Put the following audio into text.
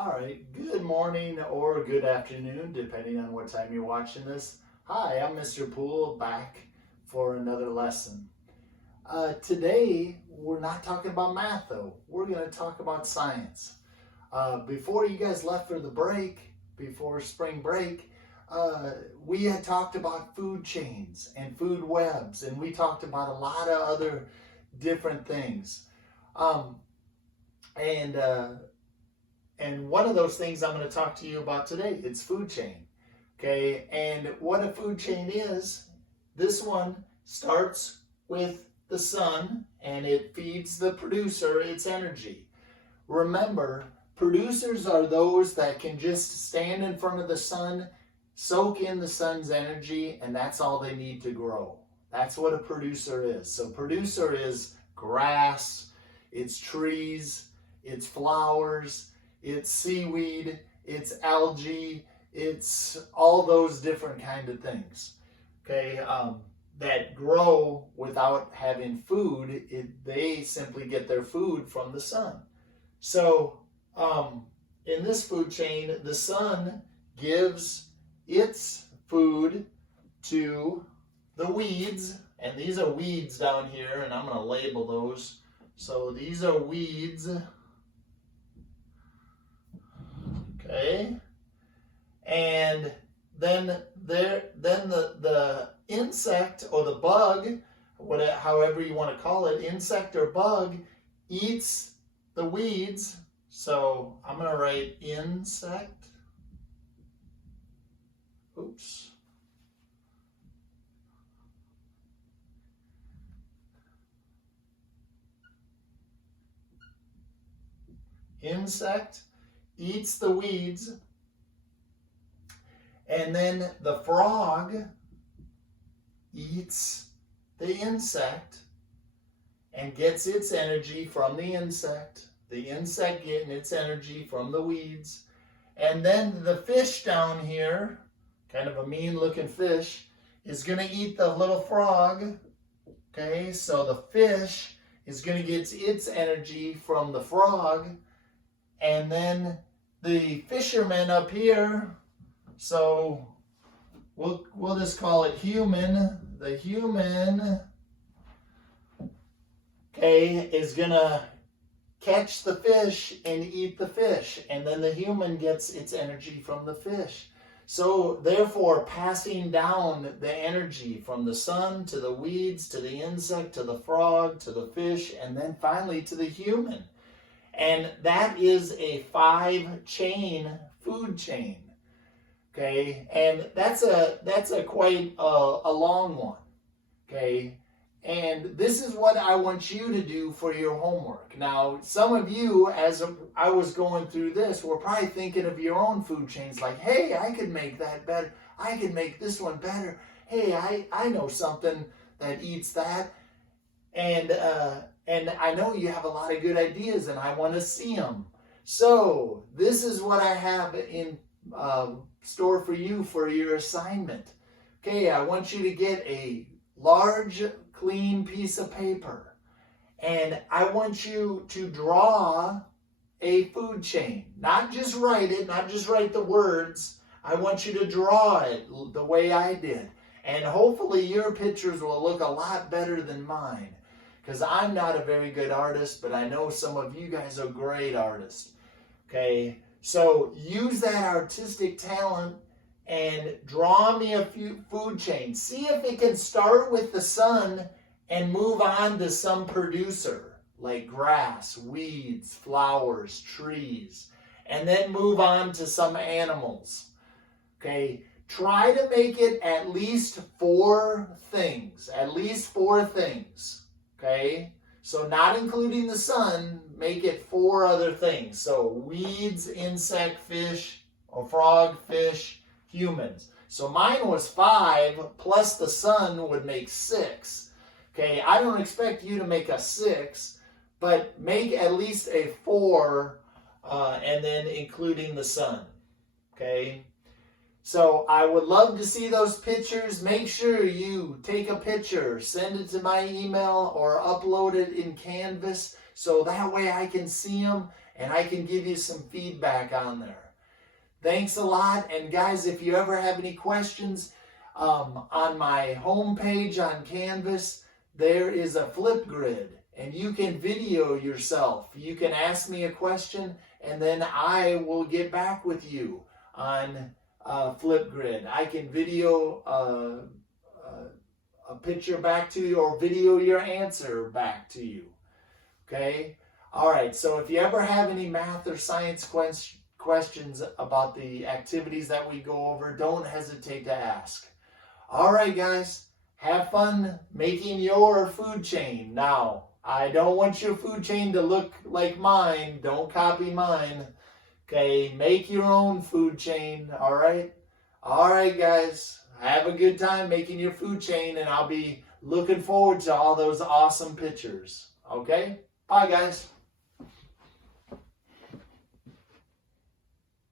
All right, good morning or good afternoon, depending on what time you're watching this. Hi, I'm Mr. Poole back for another lesson. Today, we're not talking about math though. We're going to talk about science. Before you guys left for the break, before spring break, we had talked about food chains and food webs, and we talked about a lot of other different things. Um, and and one of those things I'm going to talk to you about today, it's food chain. Okay, and what a food chain is, this one starts with the sun and it feeds the producer its energy. Remember, producers are those that can just stand in front of the sun, soak in the sun's energy, and that's all they need to grow. That's what a producer is. So producer is grass, it's trees, it's flowers, it's seaweed, it's algae, it's all those different kind of things, okay, that grow without having food. They simply get their food from the sun. So in this food chain, the sun gives its food to the weeds, and these are weeds down here, and I'm going to label those. So these are weeds. Okay, and then the insect or the bug, however you want to call it, insect or bug, eats the weeds. So I'm going to write insect. Oops. Insect eats the weeds, and then the frog eats the insect and gets its energy from the insect getting its energy from the weeds, and then the fish down here, kind of a mean looking fish, is going to eat the little frog. Okay, so the fish is going to get its energy from the frog, and then the fisherman up here, so we'll just call it human. The human, okay, is gonna catch the fish and eat the fish, and then the human gets its energy from the fish. So therefore, passing down the energy from the sun to the weeds, to the insect, to the frog, to the fish, and then finally to the human. And that is a 5-chain food chain. Okay, and that's a quite a long one. Okay, and this is what I want you to do for your homework. Now, some of you, as I was going through this, were probably thinking of your own food chains, like, hey, I could make that better. I could make this one better. Hey, I know something that eats that. And I know you have a lot of good ideas, and I want to see them. So this is what I have in store for you for your assignment. Okay, I want you to get a large, clean piece of paper, and I want you to draw a food chain. Not just write it, not just write the words. I want you to draw it the way I did. And hopefully your pictures will look a lot better than mine, because I'm not a very good artist, but I know some of you guys are great artists. Okay, so use that artistic talent and draw me a few food chains. See if it can start with the sun and move on to some producer, like grass, weeds, flowers, trees, and then move on to some animals. Okay, try to make it at least 4 things. At least 4 things. Okay, so not including the sun, make it 4 other things. So weeds, insect, fish, or frog, fish, humans. So mine was 5, plus the sun would make 6. Okay, I don't expect you to make a 6, but make at least a 4, and then including the sun. Okay, So I would love to see those pictures. Make sure you take a picture, send it to my email, or upload it in Canvas so that way I can see them and I can give you some feedback on there. Thanks a lot. And guys, if you ever have any questions, on my homepage on Canvas, there is a Flipgrid and you can video yourself. You can ask me a question and then I will get back with you on Flipgrid. I can video a picture back to you or video your answer back to you. Okay? All right, so if you ever have any math or science questions about the activities that we go over, don't hesitate to ask. All right, guys, have fun making your food chain. Now, I don't want your food chain to look like mine. Don't copy mine. Okay, make your own food chain, all right? All right, guys, have a good time making your food chain, and I'll be looking forward to all those awesome pictures. Okay? Bye, guys.